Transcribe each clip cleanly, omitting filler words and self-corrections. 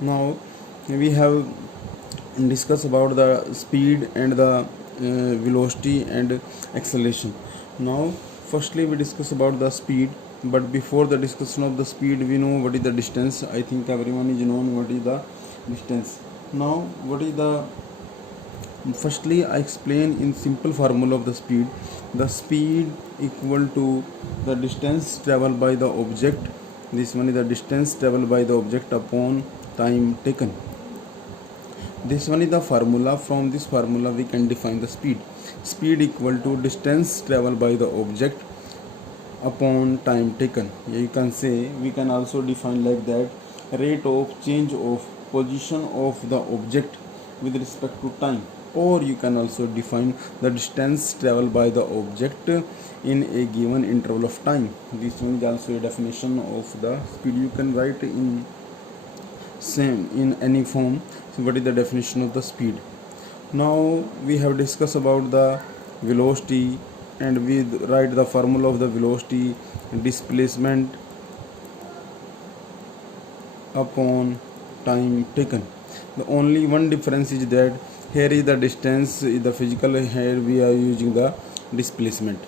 Now we have discussed about the speed and the velocity and acceleration. Now firstly we discuss about the speed, but before the discussion of the speed we know what is the distance. I think everyone is known what is the distance. Now what is the firstly I explain in simple formula of the speed. The speed equal to the distance traveled by the object. This one is the distance traveled by the object upon time taken. This one is the formula. From this formula we can define the speed. Speed equal to distance traveled by the object upon time taken. You can say, we can also define like that, rate of change of position of the object with respect to time. Or you can also define the distance traveled by the object in a given interval of time. This one is also a definition of the speed. You can write in same in any form. So what is the definition of the speed? Now we have discussed about the velocity, and we write the formula of the velocity: displacement upon time taken. The only one difference is that here is the distance is the physical, here we are using the displacement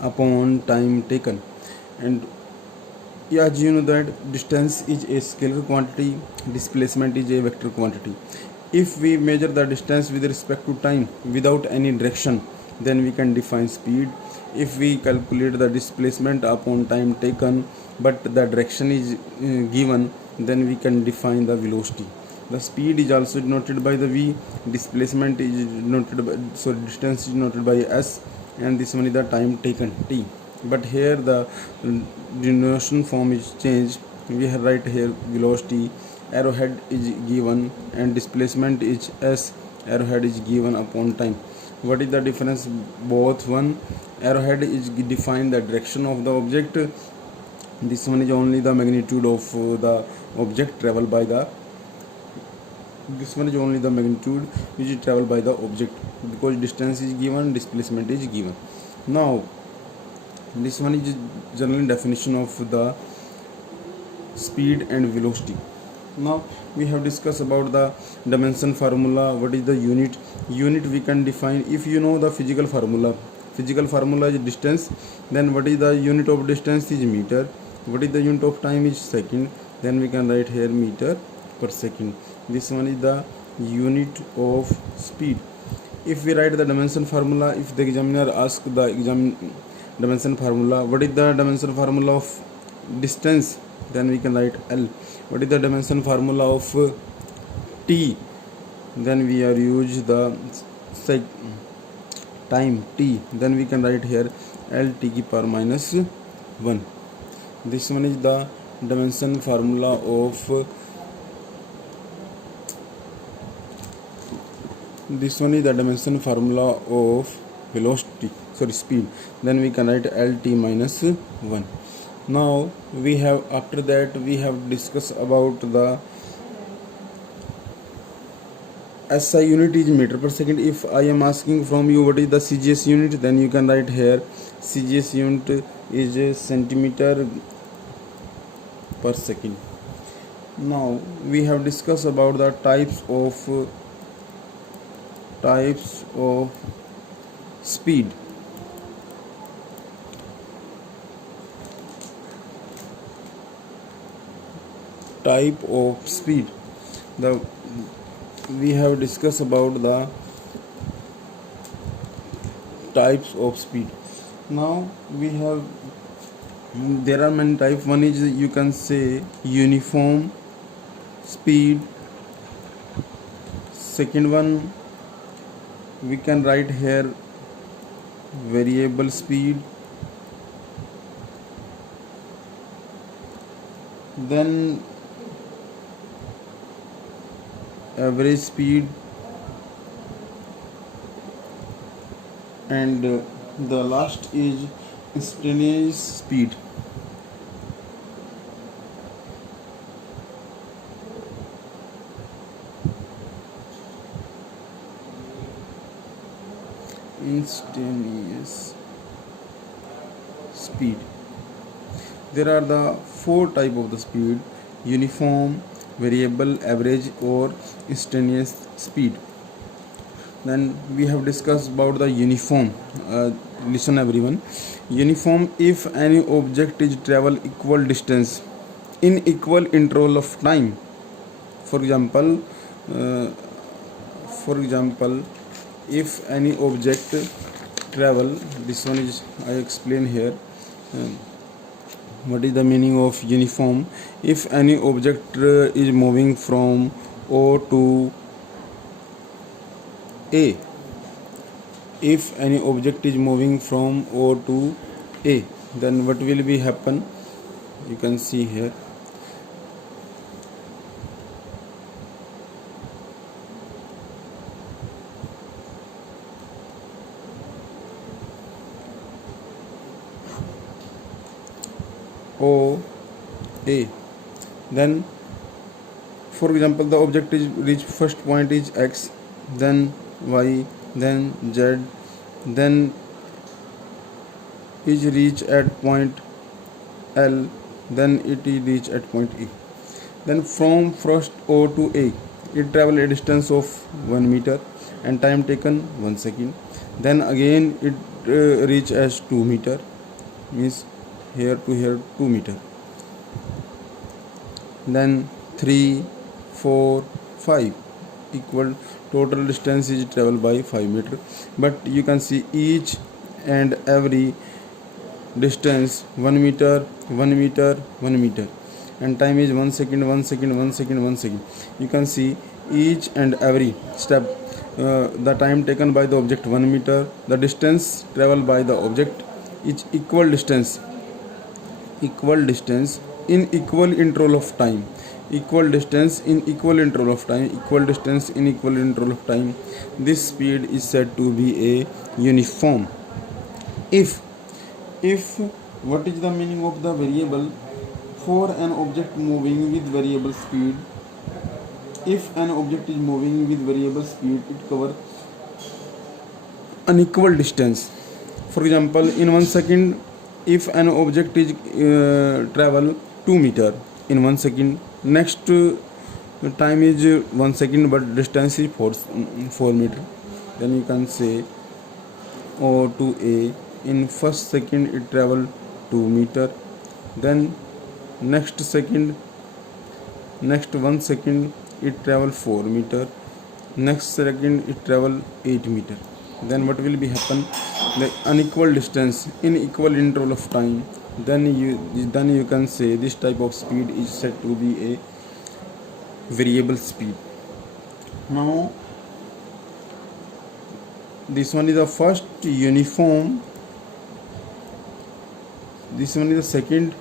upon time taken. And as you know that distance is a scalar quantity, displacement is a vector quantity. If we measure the distance with respect to time without any direction, then we can define speed. If we calculate the displacement upon time taken but the direction is given, then we can define the velocity. The speed is also denoted by the v, displacement is denoted by, distance is denoted by s, and this one is the time taken t. But here the denotation form is changed. We have write here velocity, arrowhead is given, and displacement is s, arrowhead is given upon time. What is the difference? Both one, arrowhead is define the direction of the object. This one is only the magnitude of the object traveled by the, this one is only the magnitude which is traveled by the object, because distance is given, displacement is given. Now this one is general definition of the speed and velocity. Now we have discussed about the dimension formula. What is the unit? Unit we can define if you know the physical formula. Physical formula is distance. Then what is the unit of distance is meter. What is the unit of time is second. Then we can write here meter per second. This one is the unit of speed. If we write the dimension formula, if the examiner asks the dimension formula, what is the dimension formula of distance, then we can write L. What is the dimension formula of t, then we are use the time t, then we can write here L t की power minus 1. This one is the dimension formula of velocity, speed. Then we can write Lt minus 1. Now we have, after that we have discussed about the SI unit is meter per second. If I am asking from you what is the CGS unit, then you can write here CGS unit is centimeter per second. Now we have discussed about the types of speed. Type of speed. We have discussed about the types of speed. Now we have, there are many types. One is, you can say, uniform speed. Second one, we can write here variable speed. Then average speed, and the last is instantaneous speed. Instantaneous speed. There are the four type of the speed: uniform, variable, average, or instantaneous speed. Then we have discussed about the uniform. Listen everyone. Uniform, if any object is travel equal distance in equal interval of time. For example, uh, if any object travel, this one is I explain here. um, what is the meaning of uniform? If any object is moving from O to A, if any object is moving from O to A, then what will be happen? You can see here. O A. Then, for example, the object is reach first point is X, then Y, then Z, then is reach at point L, then it is reach at point E. Then from first O to A, it travel a distance of 1 meter and time taken 1 second. Then again it reach as 2 meter, means here to here 2 meter. Then 3, 4, 5 equal total distance is traveled by 5 meter. But you can see each and every distance 1 meter, 1 meter, 1 meter, and time is 1 second, 1 second, 1 second, 1 second. You can see each and every step, the time taken by the object 1 meter, the distance traveled by the object is equal distance in equal interval of time, equal distance in equal interval of time, equal distance in equal interval of time. This speed is said to be a uniform. If what is the meaning of the variable? For an object moving with variable speed, if an object is moving with variable speed, it covers an equal distance. For example, in 1 second, if an object is travel 2 meter in 1 second, next time is 1 second, but distance is 4 meter. Then you can say O to A, in first second it travel 2 meter, then next 1 second it travel 4 meter, next second it travel 8 meter. Then what will be happen? The unequal distance in equal interval of time. Then you can say this type of speed is said to be a variable speed. Now this one is the first uniform, this one is the second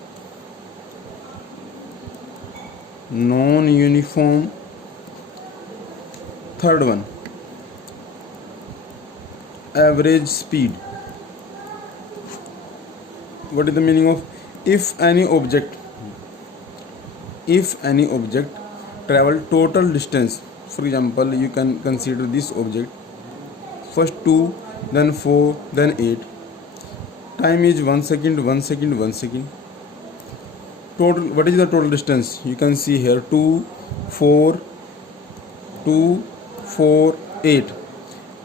non-uniform, third one average speed. What is the meaning of? If any object travel total distance, for example, you can consider this object first 2, then 4, then 8, time is 1 second, 1 second, 1 second. Total, what is the total distance? You can see here 2, 4, 8,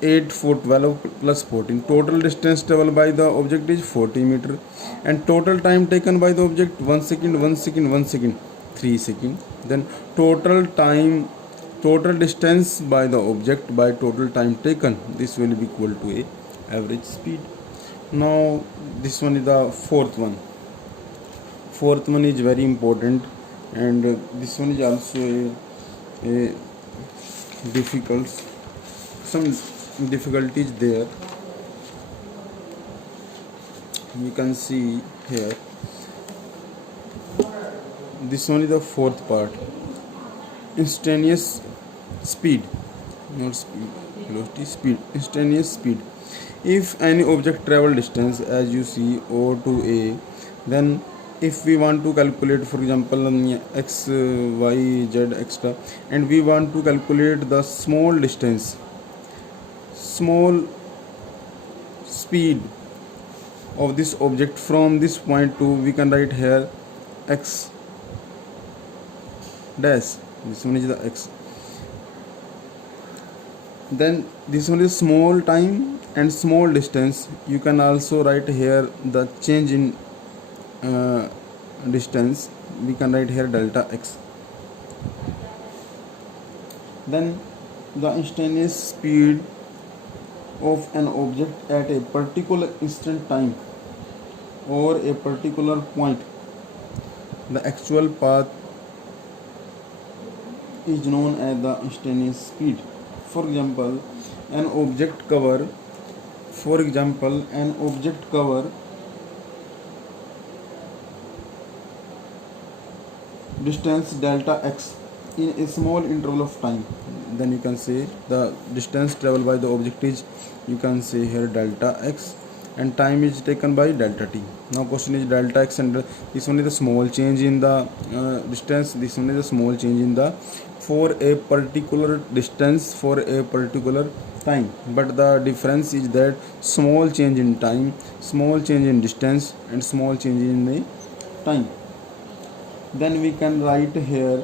8, 4, 12 plus 14. Total distance traveled by the object is 40 meter, and total time taken by the object 1 second, 1 second, 1 second, 3 second. Then total distance by the object by total time taken, this will be equal to a average speed. Now this one is the fourth one is very important, and this one is also a difficult, some difficulties there. You can see here, this one is the fourth part, instantaneous speed, not speed, velocity, speed, instantaneous speed. If any object travel distance, as you see, O to A, then if we want to calculate, for example, x, y, z, etc., and we want to calculate the small distance, small speed of this object from this point to, we can write here x dash, This one is the x. Then this one is small time and small distance. You can also write here the change in distance. We can write here delta x. Then the instantaneous speed of an object at a particular instant time or a particular point. The actual path is known as the instantaneous speed. For example, an object cover distance delta x in a small interval of time. Then you can say the distance traveled by the object is, you can say here delta x, and time is taken by delta t. Now question is delta x, and this one is the small change in the distance, this one is the small change in the for a particular distance for a particular time, but the difference is that small change in time, small change in distance, and small change in the time. Then we can write here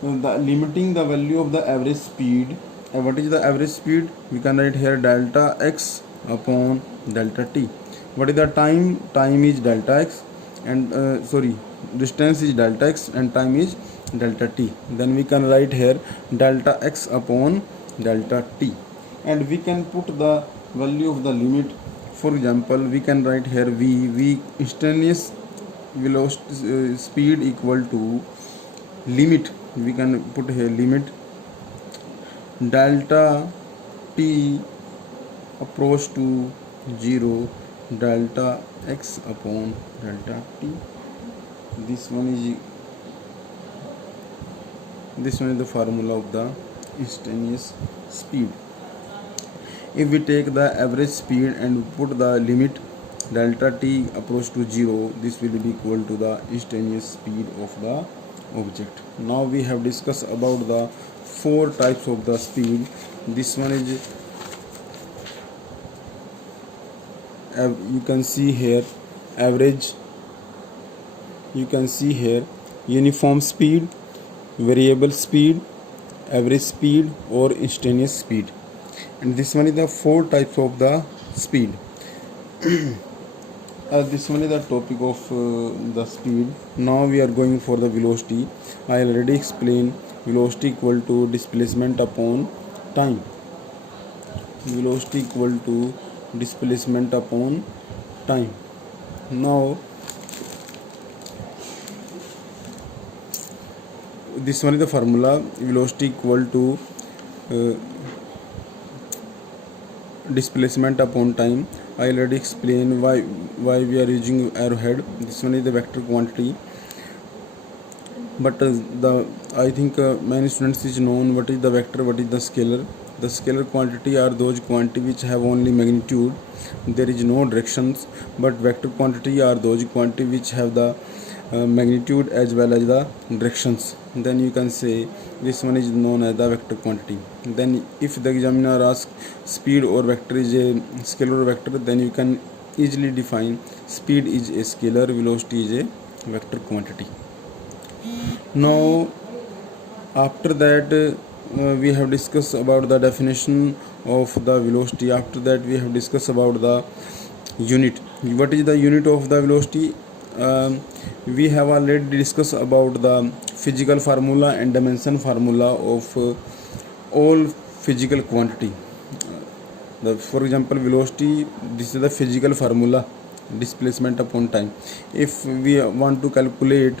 the limiting the value of the average speed. What is the average speed? We can write here delta x upon delta t. What is the time? Time is delta x, and distance is delta x and time is delta t. Then we can write here delta x upon delta t, and we can put the value of the limit. For example, we can write here v instantaneous velocity speed equal to limit. We can put here limit delta t approach to 0 delta x upon delta t. This one is the formula of the instantaneous speed. If we take the average speed and put the limit delta t approach to 0, this will be equal to the instantaneous speed of the object. Now we have discussed about the 4 types of the speed. This one is you can see here average, you can see here uniform speed, variable speed, average speed, or instantaneous speed. And this one is the 4 types of the speed. This one is the topic of the speed. Now we are going for the velocity. I already explained velocity equal to displacement upon time. Velocity equal to displacement upon time. Now this one is the formula, velocity equal to displacement upon time. I already explained why we are using arrowhead. This one is the vector quantity, but I think many students is known what is the vector, what is the scalar. The scalar quantity are those quantity which have only magnitude, there is no directions, but vector quantity are those quantity which have the magnitude as well as the directions. Then you can say this one is known as the vector quantity. Then if the examiner asks speed or vector is a scalar or vector, then you can easily define speed is a scalar, velocity is a vector quantity. Now after that we have discussed about the definition of the velocity. After that we have discussed about the unit. What is the unit of the velocity? We have already discussed about the physical formula and dimension formula of all physical quantity. For example, velocity, this is the physical formula, displacement upon time. If we want to calculate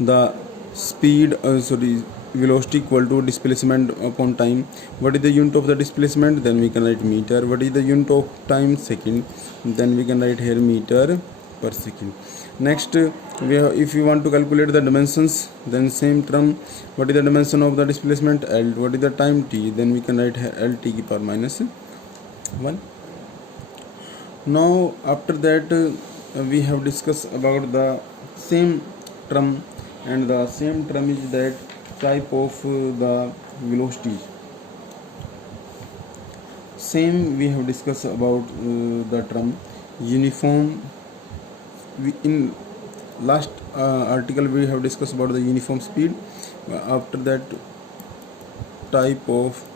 the speed, velocity equal to displacement upon time, what is the unit of the displacement? Then we can write meter. What is the unit of time? Second. Then we can write here meter per second. Next, if you want to calculate the dimensions, then same term, what is the dimension of the displacement? L. What is the time? T. Then we can write here L t ki power minus 1. Now after that we have discussed about the same term, and the same term is that type of the velocity. Same we have discussed about the term uniform. In last article we have discussed about the uniform speed. After that, type of